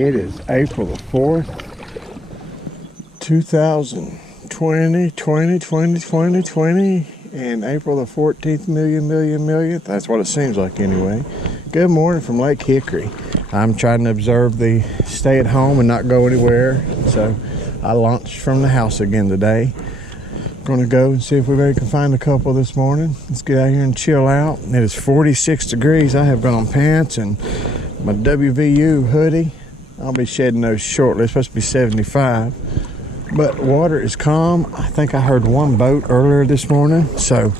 It is April the 4th, 2020, and April the 14th, millionth. That's what it seems like anyway. Good morning from Lake Hickory. I'm trying to observe the stay at home and not go anywhere. So I launched from the house again today. Going to go and see if we maybe can find a couple this morning. Let's get out here and chill out. It is 46 degrees. I have got on pants and my WVU hoodie. I'll be shedding those shortly. It's supposed to be 75. But water is calm. I think I heard one boat earlier this morning. So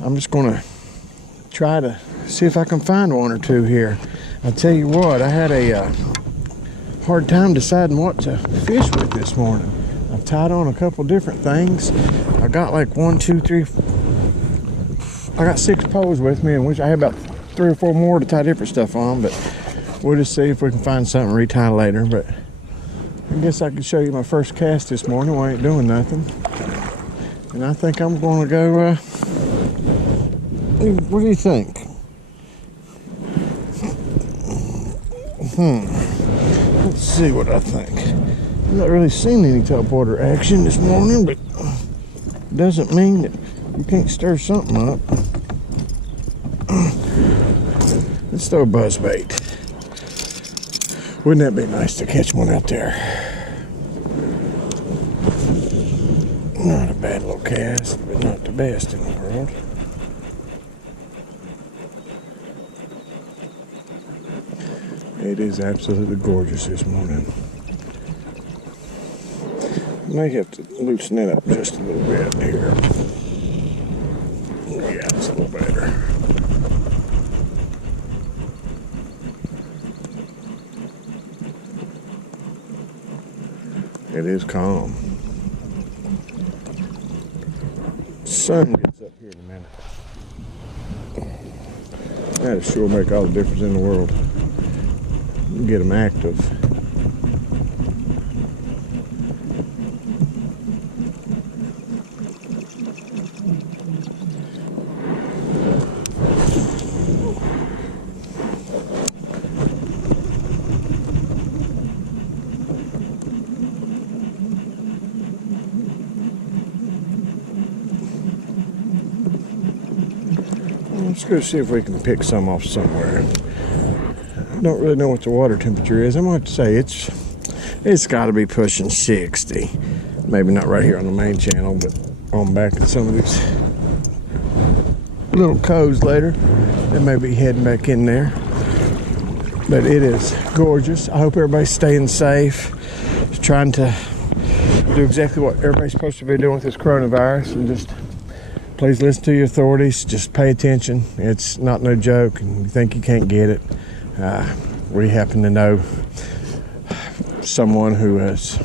I'm just going to try to see if I can find one or two here. I'll tell you what, I had a hard time deciding what to fish with this morning. I tied on a couple different things. I got like 1, 2, 3. I got 6 poles with me, and which I have about 3 or 4 more to tie different stuff on. But we'll just see if we can find something to retie later. But I guess I could show you my first cast this morning while I ain't doing nothing. And I think I'm going to go. What do you think? Let's see what I think. I'm not really seeing any topwater action this morning, but it doesn't mean that you can't stir something up. Let's throw a buzzbait. Wouldn't that be nice to catch one out there? Not a bad little cast, but not the best in the world. It is absolutely gorgeous this morning. May have to loosen it up just a little bit here. Yeah, it's a little better. It is calm. Sun gets up here in a minute. That'll sure make all the difference in the world. Get them active. Let's go see if we can pick some off somewhere. Don't really know what the water temperature is. I'm going to say it's got to be pushing 60. Maybe not right here on the main channel, but on back in some of these little coves later. They may be heading back in there. But it is gorgeous. I hope everybody's staying safe. Just trying to do exactly what everybody's supposed to be doing with this coronavirus, and just please listen to your authorities. Just pay attention. It's not no joke, and you think you can't get it. We happen to know someone who is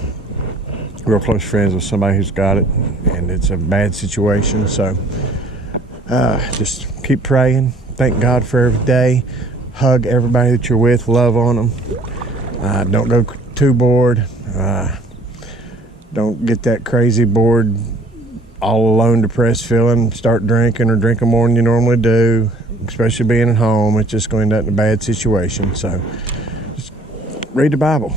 real close friends with somebody who's got it, and it's a bad situation. So just keep praying. Thank God for every day. Hug everybody that you're with. Love on them. Don't go too bored. Don't get that crazy bored, all alone, depressed feeling. Start drinking or drinking more than you normally do. Especially being at home, it's just going to end up in a bad situation. So just read the Bible.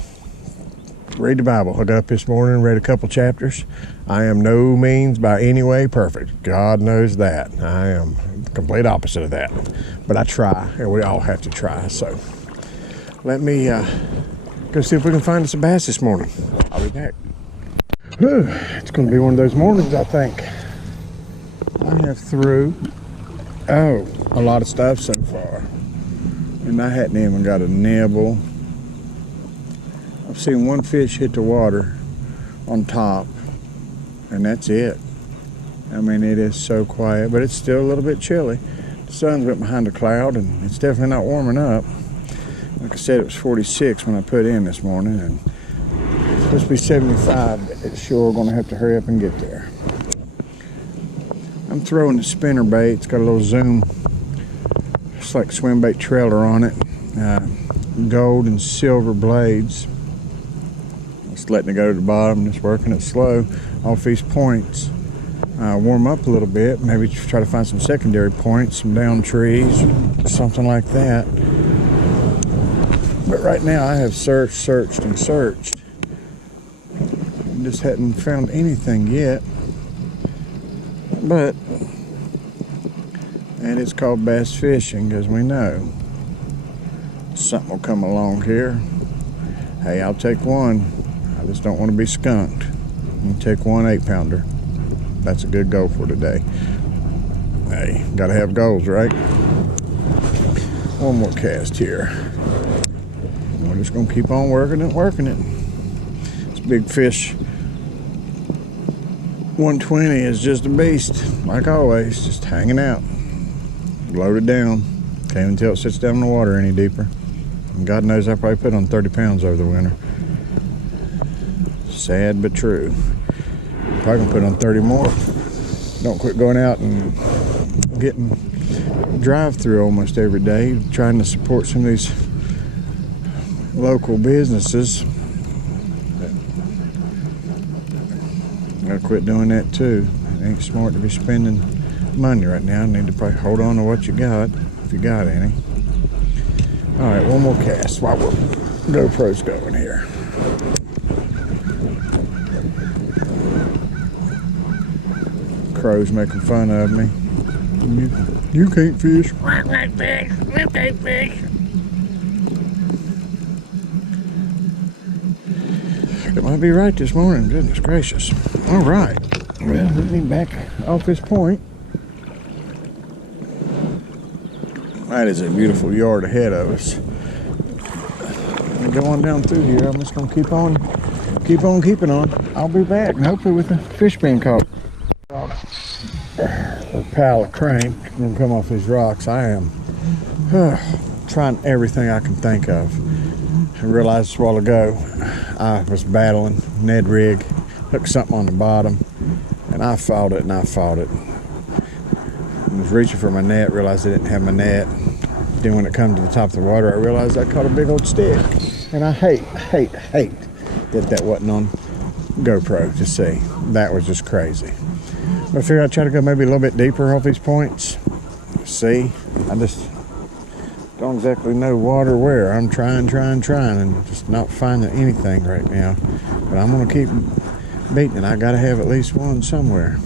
Read the Bible. I got up this morning, read a couple chapters. I am no means by any way perfect. God knows that. I am the complete opposite of that. But I try, and we all have to try. So let me go see if we can find us a bass this morning. I'll be back. Whew, it's going to be one of those mornings, I think. I have through a lot of stuff so far, and I hadn't even got a nibble. I've seen one fish hit the water on top, and that's it. I mean, it is so quiet, but it's still a little bit chilly. The sun's went behind a cloud, and it's definitely not warming up. Like I said, it was 46 when I put in this morning, and it's supposed to be 75, but it's sure going to have to hurry up and get there. I'm throwing the spinner bait. It's got a little zoom, it's like swim bait trailer on it. Gold and silver blades. Just letting it go to the bottom, just working it slow off these points. Warm up a little bit, maybe try to find some secondary points, some down trees, something like that. But right now I have searched and searched. Just hadn't found anything yet. But, and it's called bass fishing, as we know. Something will come along here. Hey, I'll take one. I just don't want to be skunked. You take one 8-pounder. That's a good goal for today. Hey, gotta have goals, right? One more cast here. We're just gonna keep on working it. This big fish 120 is just a beast, like always, just hanging out. Loaded down. Can't even tell it sits down in the water any deeper. And God knows I probably put on 30 pounds over the winter. Sad but true. Probably gonna put on 30 more. Don't quit going out and getting drive-through almost every day, trying to support some of these local businesses. Gotta quit doing that too. It ain't smart to be spending money right now. Need to probably hold on to what you got, if you got any. All right, one more cast while we're GoPro's going here. Crow's making fun of me. You can't fish. You can't fish. It might be right this morning. Goodness gracious. All right. Well, we need back off this point. That is a beautiful yard ahead of us. Go on down through here. I'm just gonna keep on keeping on. I'll be back, and hopefully with a fish being caught. A pile of crank gonna come off these rocks. I am trying everything I can think of. I realized a while ago I was battling Ned rig, hooked something on the bottom, and I fought it. I was reaching for my net, realized I didn't have my net. Then when it come to the top of the water, I realized I caught a big old stick. And I hate that wasn't on GoPro to see. That was just crazy. But I figured I'd try to go maybe a little bit deeper off these points. See, I just don't exactly know what or where. I'm trying, and just not finding anything right now. But I'm gonna keep beating it. I gotta have at least one somewhere.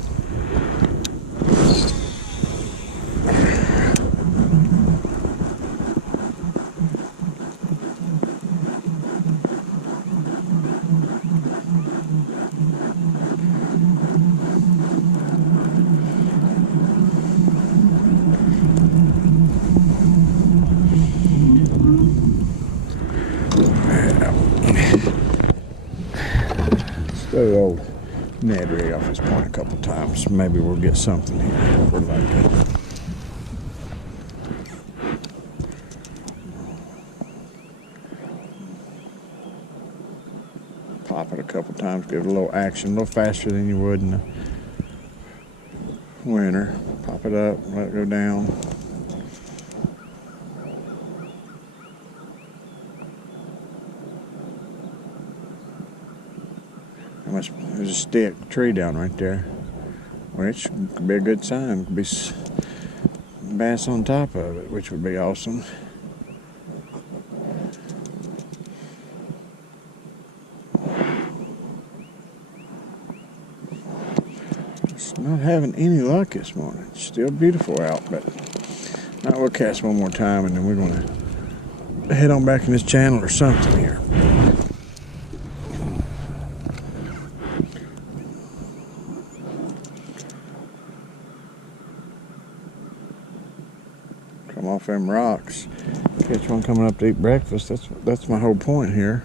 Throw the old Ned rig off this point a couple times. Maybe we'll get something here. We're lucky. Pop it a couple times, give it a little action, a little faster than you would in the winter. Pop it up, let it go down. There's a stick tree down right there, which could be a good sign. Could be bass on top of it, which would be awesome. It's not having any luck this morning. It's still beautiful out, but now we'll cast one more time and then we're going to head on back in this channel or something here. Come off them rocks. Catch one coming up to eat breakfast. That's my whole point here.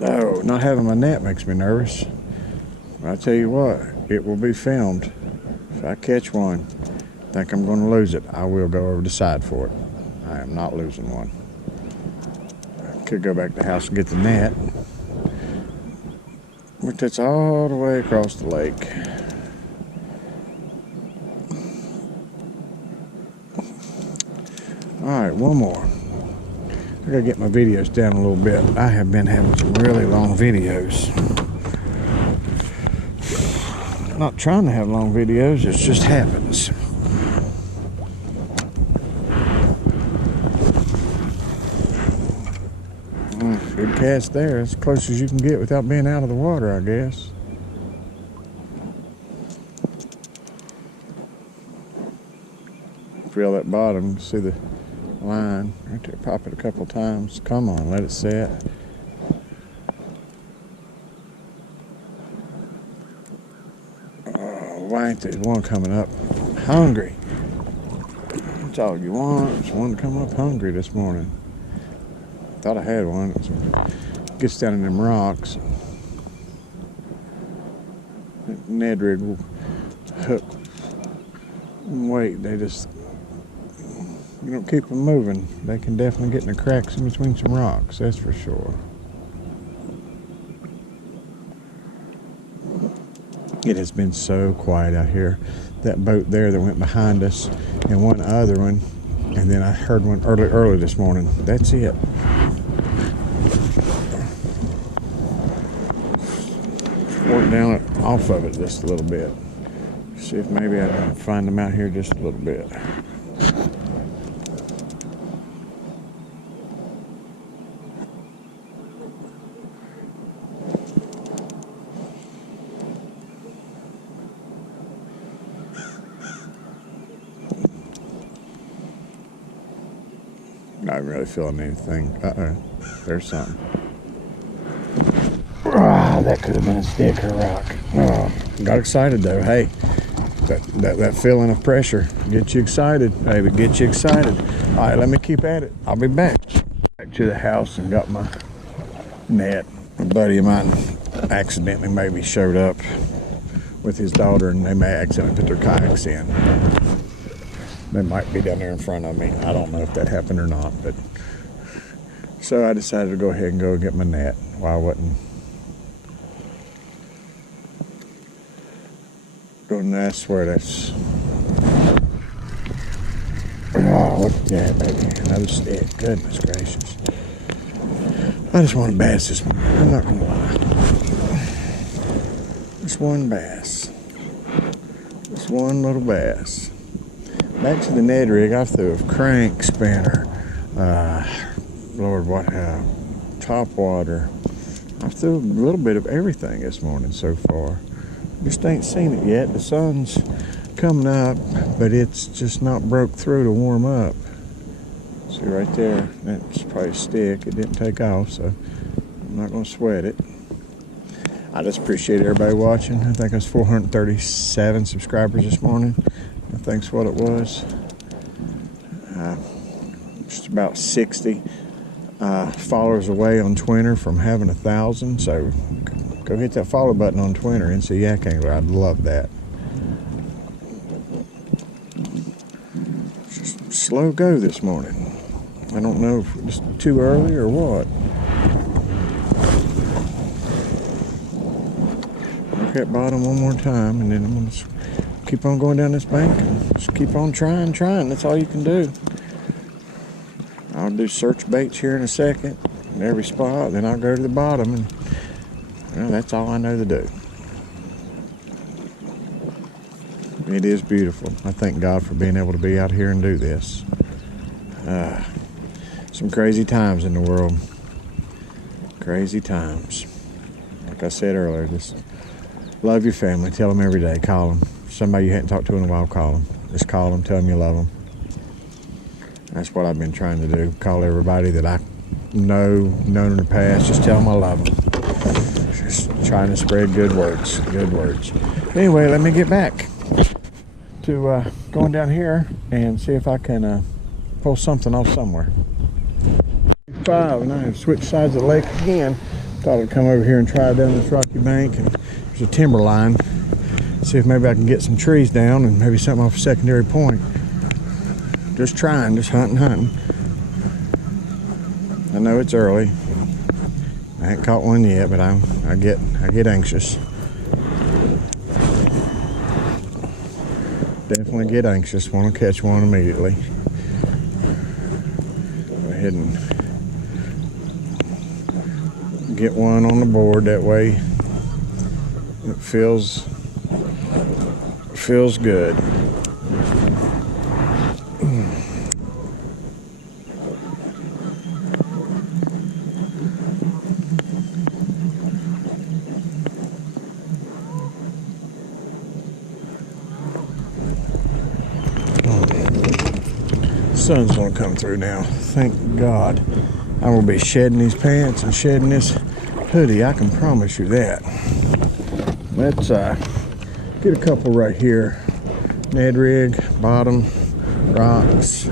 Oh, not having my net makes me nervous. I tell you what, it will be filmed. If I catch one, think I'm going to lose it, I will go over the side for it. I am not losing one. I could go back to the house and get the net. But that's all the way across the lake. Alright, one more. I gotta get my videos down a little bit. I have been having some really long videos. Not trying to have long videos, it just happens. Good cast there, as close as you can get without being out of the water, I guess. Feel that bottom, see the line right there, pop it a couple times. Come on, let it set. Oh, why ain't there one coming up hungry? That's all you want, is one to come up hungry this morning. Thought I had one. It gets down in them rocks. Ned rig will hook and wait. They just, you don't keep them moving. They can definitely get in the cracks in between some rocks, that's for sure. It has been so quiet out here. That boat there that went behind us and one other one, and then I heard one early this morning. That's it. Work down off of it just a little bit. See if maybe I can find them out here just a little bit. Not really feeling anything. There's something. That could have been a stick or a rock. Got excited though. Hey, that feeling of pressure gets you excited, baby. Get you excited. All right, let me keep at it. I'll be back. Back to the house and got my net. A buddy of mine accidentally maybe showed up with his daughter, and they may accidentally put their kayaks in. They might be down there in front of me. I don't know if that happened or not, but so I decided to go ahead and go get my net while I wasn't. I swear that's. Oh, look at that, baby. Another stick. Goodness gracious. I just want a bass this morning. I'm not gonna lie. Just one bass. Just one little bass. Back to the Ned rig. I threw a crank spinner. Lord, what? Top water. I threw a little bit of everything this morning so far. Just ain't seen it yet. The sun's coming up, but it's just not broke through to warm up. See right there, that's probably a stick. It didn't take off, so I'm not gonna sweat it. I just appreciate everybody watching. I think it was 437 subscribers this morning. I think's what it was. Just about 60 followers away on Twitter from having 1,000, so go hit that follow button on Twitter, NC Yak Angler. I'd love that. Just slow go this morning. I don't know if it's too early or what. Look at bottom one more time, and then I'm going to keep on going down this bank and just keep on trying. That's all you can do. I'll do search baits here in a second in every spot, then I'll go to the bottom, and well, that's all I know to do. It is beautiful. I thank God for being able to be out here and do this. Some crazy times in the world. Crazy times. Like I said earlier, just love your family. Tell them every day. Call them. Somebody you hadn't talked to in a while, call them. Just call them. Tell them you love them. That's what I've been trying to do. Call everybody that I known in the past. Just tell them I love them. Just trying to spread good words. Good words. Anyway, let me get back to going down here and see if I can pull something off somewhere. 5, and I have switched sides of the lake again. Thought I'd come over here and try down this rocky bank, and there's a timber line. See if maybe I can get some trees down and maybe something off a secondary point. Just trying, just hunting. I know it's early. I ain't caught one yet, but I get anxious. Definitely get anxious. Want to catch one immediately. Go ahead and get one on the board. That way it feels feels good. Sun's gonna come through now. Thank God. I will be shedding these pants and shedding this hoodie. I can promise you that. Let's get a couple right here. Ned rig, bottom, rocks.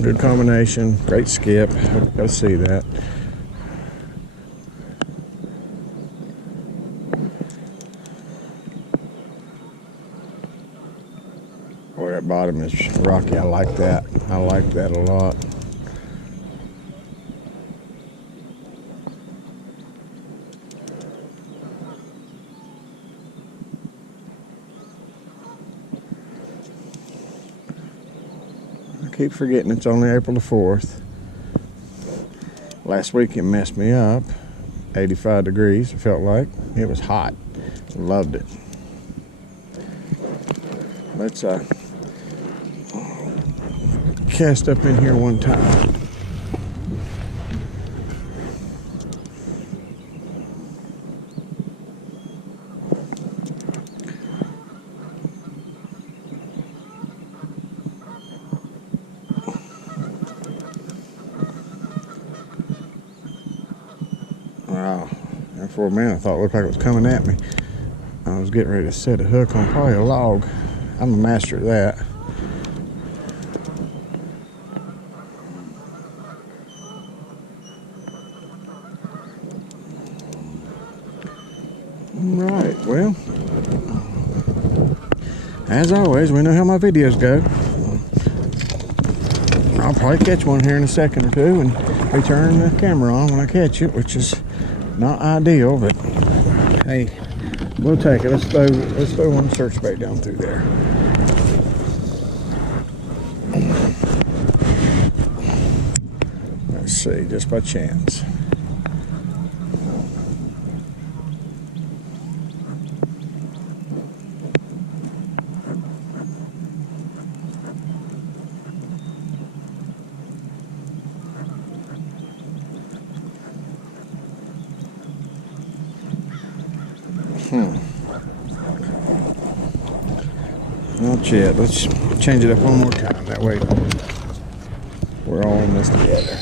Good combination. Great skip. Hope you guys see that. Boy, that bottom is rocky. I like that. I like that a lot. I keep forgetting it's only April the 4th. Last week it messed me up. 85 degrees, it felt like. It was hot. Loved it. Let's cast up in here one time. Wow, and for a minute I thought it looked like it was coming at me. I was getting ready to set a hook on probably a log. I'm a master of that. Right, well, as always, we know how my videos go. I'll probably catch one here in a second or two and return the camera on when I catch it, which is not ideal, but hey, we'll take it. Let's throw one search bait down through there. Let's see, just by chance. Not yet. Let's change it up one more time. That way we're all in this together.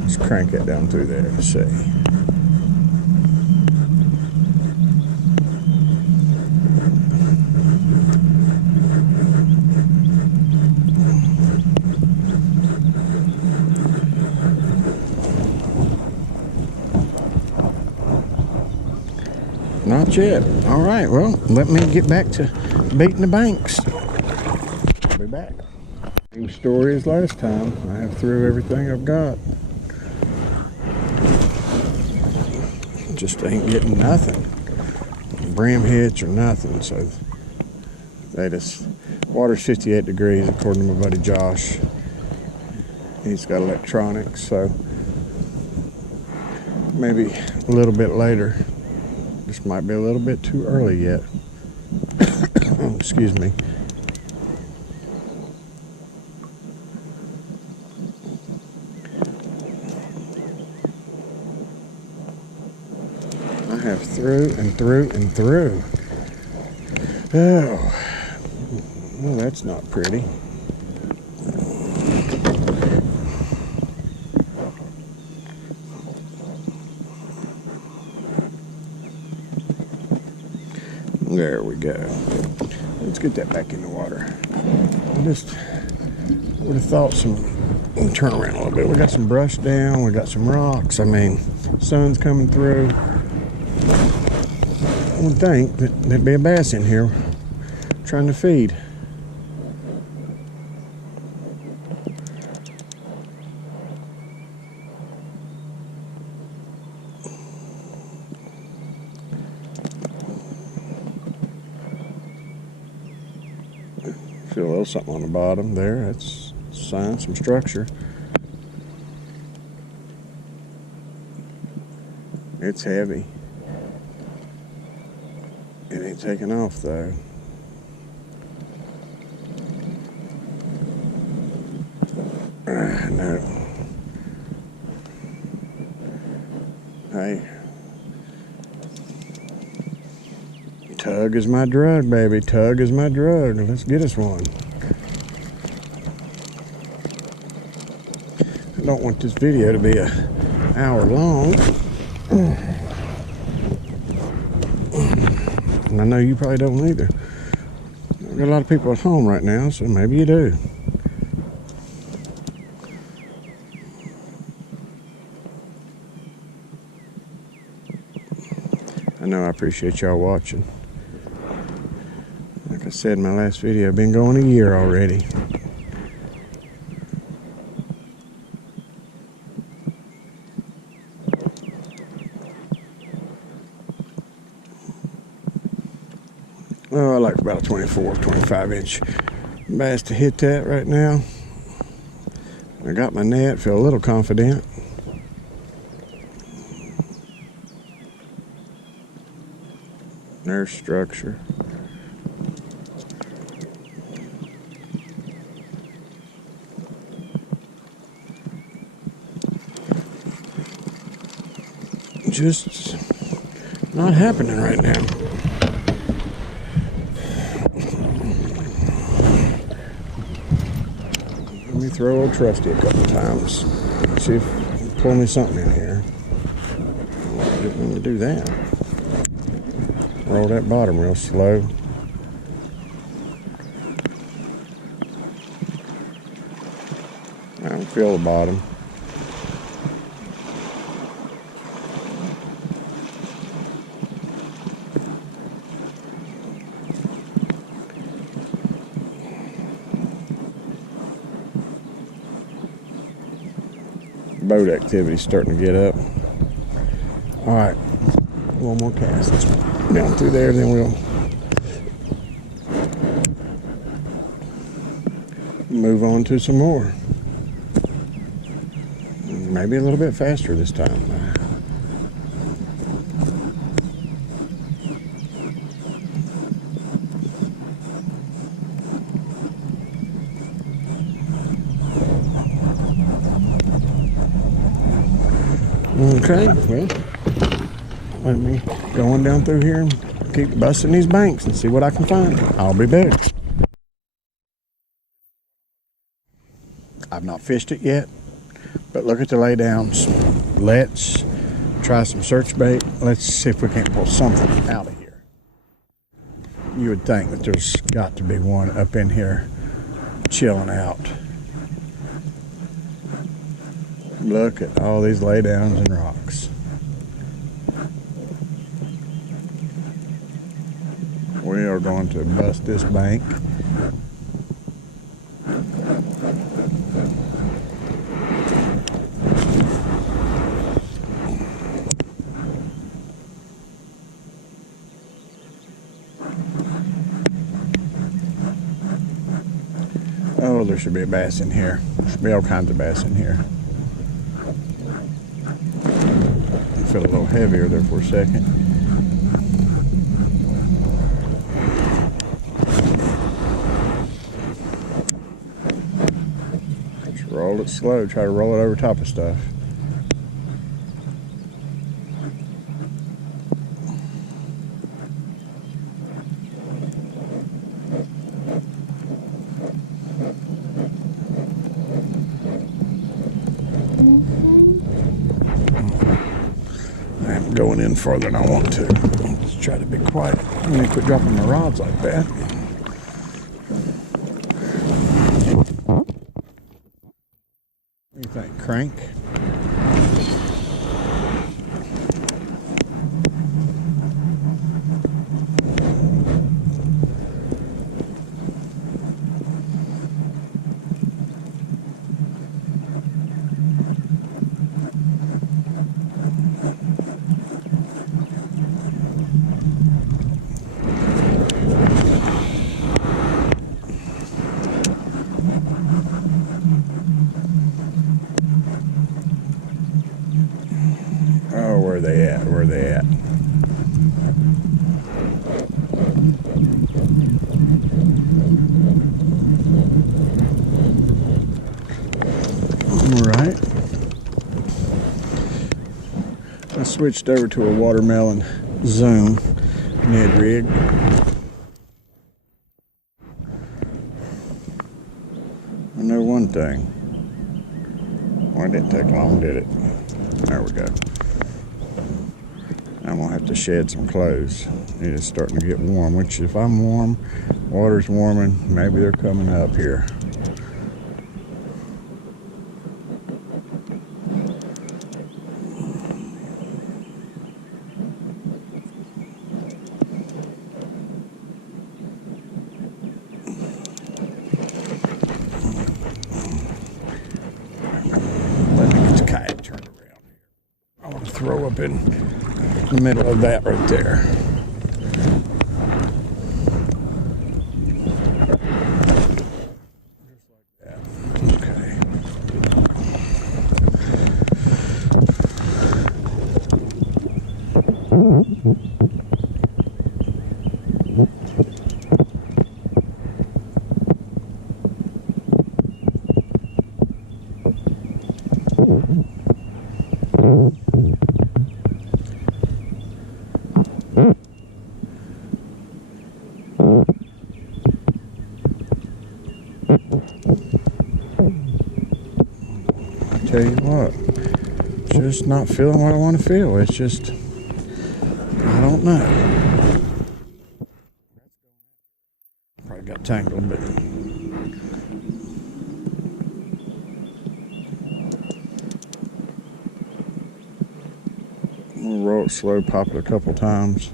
Let's crank it down through there to see. Not yet. All right, well, let me get back to beating the banks. I'll be back. Same story as last time. I have threw everything I've got. Just ain't getting nothing. Brim hitch or nothing. So they just, water's 58 degrees according to my buddy Josh. He's got electronics, so maybe a little bit later. This might be a little bit too early yet. Oh, excuse me. I have through and through and through. Oh, well, that's not pretty. There we go. Let's get that back in the water. I just would have thought we'll turn around a little bit. We got some brush down, we got some rocks. I mean, sun's coming through. I would think that there'd be a bass in here trying to feed. Feel a little something on the bottom there. That's a sign, some structure. It's heavy. It ain't taking off though. No. Hey. Tug is my drug, baby. Tug is my drug. Let's get us one. I don't want this video to be an hour long. And I know you probably don't either. I've got a lot of people at home right now, so maybe you do. I know I appreciate y'all watching. Like I said in my last video, I've been going a year already. Oh, I like about a 24, 25 inch bass to hit that right now. I got my net, feel a little confident. There's structure. Just not happening right now. Let me throw old Trusty a couple times. See if he can pull me something in here. I didn't mean to do that. Roll that bottom real slow. I don't feel the bottom. Boat activity's starting to get up. All right, one more cast. Let's down through there, then we'll move on to some more. Maybe a little bit faster this time. Okay, well, let me go on down through here and keep busting these banks and see what I can find. I'll be back. I've not fished it yet, but look at the laydowns. Let's try some search bait. Let's see if we can't pull something out of here. You would think that there's got to be one up in here chilling out. Look at all these laydowns and rocks. We are going to bust this bank. Oh, there should be a bass in here. There should be all kinds of bass in here. I feel a little heavier there for a second. Just roll it slow. Try to roll it over top of stuff. Going in farther than I want to. Just try to be quiet. I'm gonna quit dropping my rods like that. What do you think, crank? switched over to a watermelon zoom Ned rig. I know one thing. Well, it didn't take long, did it? There we go. I'm gonna have to shed some clothes. It is starting to get warm, which if I'm warm, water's warming, maybe they're coming up here. Let me get the kayak turned around here. I want to throw up in the middle of that right there. Just like that. Okay. Tell you what, just not feeling what I want to feel. It's just, I don't know. Probably got tangled, but we'll roll it slow, pop it a couple times.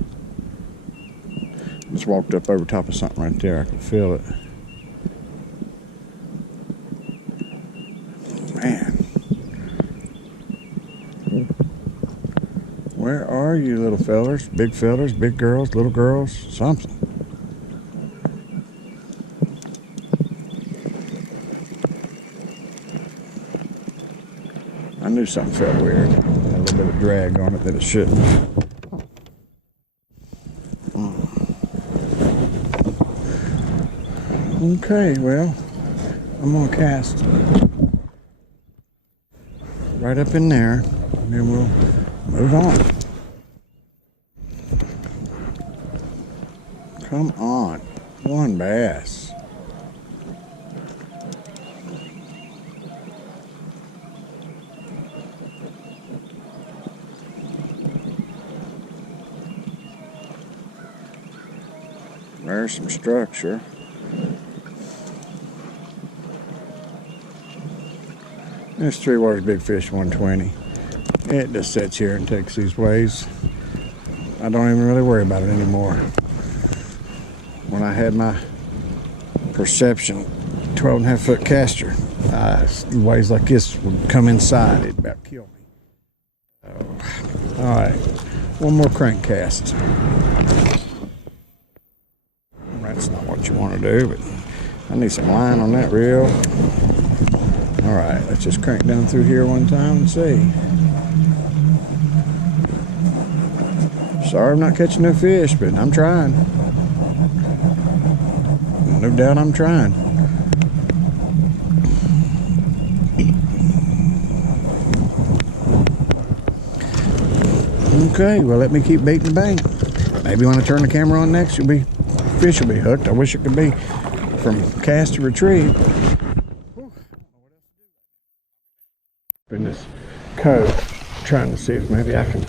Just walked up over top of something right there. I can feel it. Man. Where are you, little fellers, big girls, little girls, something? I knew something felt weird. Had a little bit of drag on it that it shouldn't. Okay, well, I'm gonna cast right up in there, and then we'll move on. Come on, one bass. There's some structure. This Three Waters Big Fish 120. It just sits here and takes these waves. I don't even really worry about it anymore. When I had my Perception 12.5 foot caster, waves like this would come inside. It'd about kill me. So, all right, one more crank cast. That's not what you want to do, but I need some line on that reel. All right, let's just crank down through here one time and see. Sorry I'm not catching no fish, but I'm trying. No doubt I'm trying. Okay, well, let me keep baiting the bank. Maybe when I turn the camera on next, fish will be hooked. I wish it could be from cast to retrieve. In this cove, trying to see if maybe I can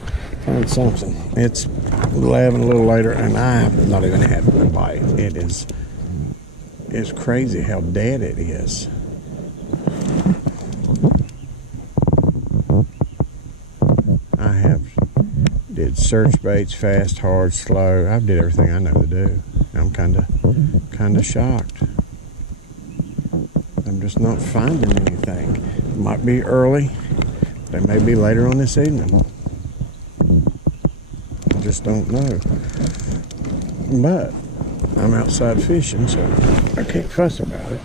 find something. It's 11 a little later, and I have not even had a bite. It's crazy how dead it is. I have did search baits, fast, hard, slow. I've did everything I know to do. I'm kind of shocked. I'm just not finding anything. It might be early. They may be later on this evening. I just don't know. But I'm outside fishing, so I can't fuss about it.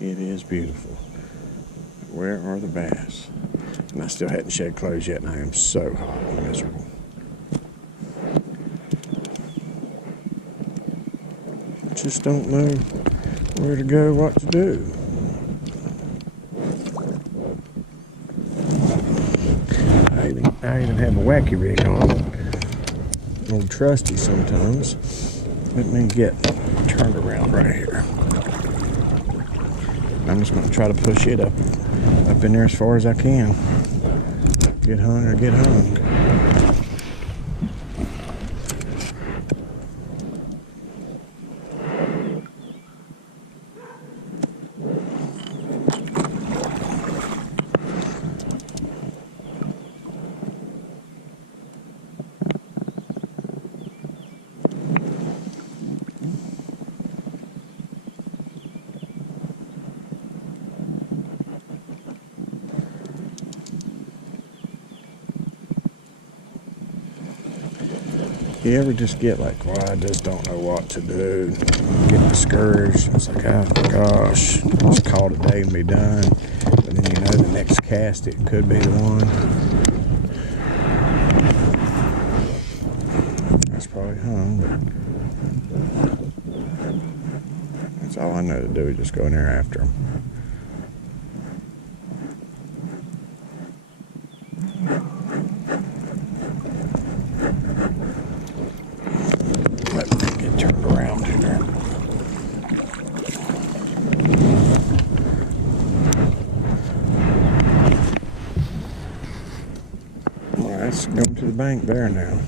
It is beautiful. Where are the bass? And I still hadn't shed clothes yet, and I am so hot and miserable. just don't know where to go, what to do. I even have a wacky rig on. Old trusty sometimes. Let me get turned around right here. I'm just going to try to push it up in there as far as I can. Get hung or get hung. You ever just get like, well, I just don't know what to do, get discouraged? It's like, oh gosh, just call it a day and be done. But then you know the next cast, it could be the one. That's probably hung, but that's all I know to do is just go in there after them. Let's go to the bank there now.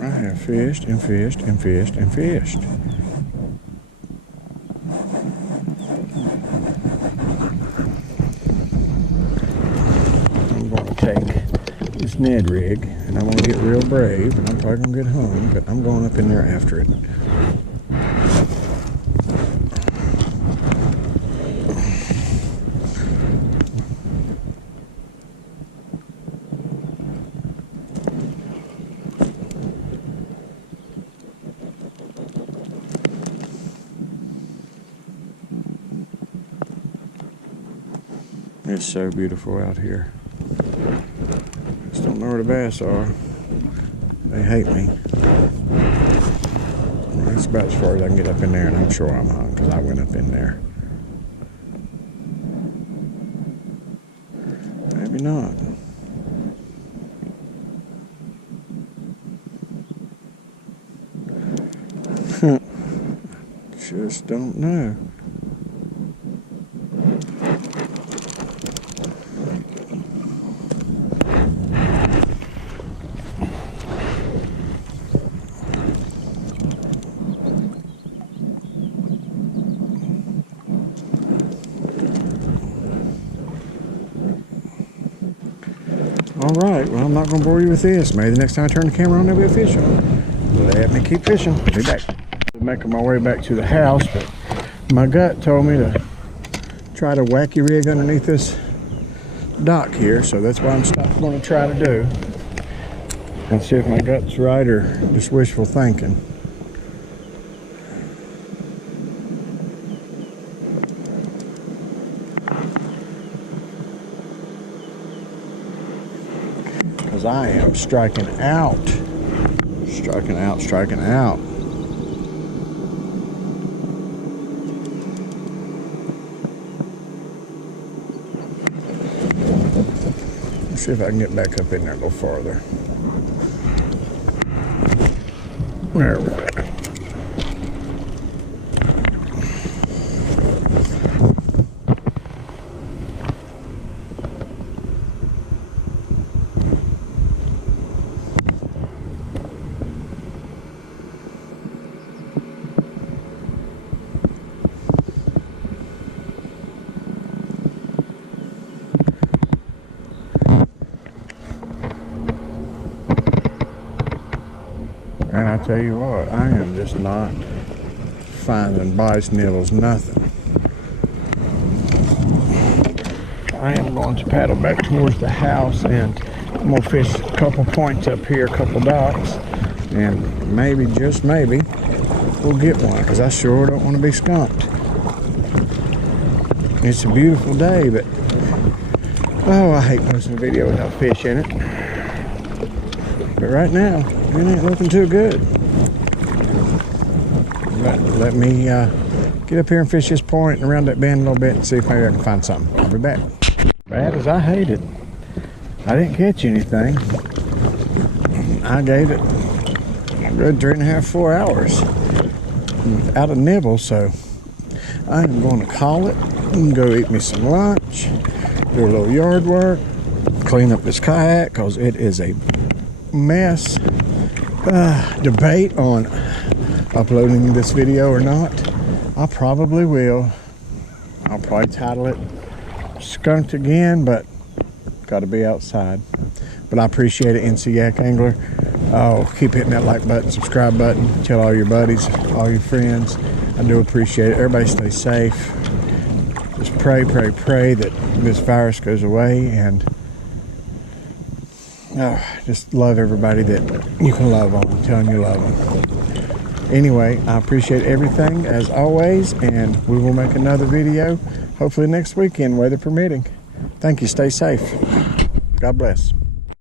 I have fished and fished and fished and fished. I'm going to take this Ned rig and I'm going to get real brave, and I'm probably going to get hung, but I'm going up in there after it. It's so beautiful out here. Just don't know where the bass are. They hate me. Well, that's about as far as I can get up in there, and I'm sure I'm hung because I went up in there. Maybe not. Just don't know. Alright, well, I'm not going to bore you with this. Maybe the next time I turn the camera on, there'll be a fish on. Let me keep fishing. Be back. Making my way back to the house, but my gut told me to try to wacky rig underneath this dock here, so that's what I'm going to try to do. And see if my gut's right or just wishful thinking. Because I am striking out. Striking out, striking out. Let's see if I can get back up in there a little farther. There we go. And I tell you what, I am just not finding bites, nibbles, nothing. I am going to paddle back towards the house, and I'm going to fish a couple points up here, a couple docks, and maybe, just maybe, we'll get one, because I sure don't want to be skunked. It's a beautiful day, but oh, I hate posting a video without fish in it. But right now, it ain't looking too good. But let me get up here and fish this point and around that bend a little bit and see if maybe I can find something. I'll be back. Bad as I hate it, I didn't catch anything. I gave it a good 3.5, 4 hours without a nibble, so I am going to call it and go eat me some lunch, do a little yard work, clean up this kayak because it is a mess. Debate on uploading this video or not. I probably will. I'll probably title it Skunked Again, but got to be outside. But I appreciate it, NC Yak Angler. Oh, keep hitting that like button, subscribe button, tell all your buddies, all your friends. I do appreciate it. Everybody stay safe. Just pray, pray, pray that this virus goes away, and just love everybody that you can love on. Tell them you love them. Anyway, I appreciate everything as always, and we will make another video hopefully next weekend, weather permitting. Thank you. Stay safe. God bless.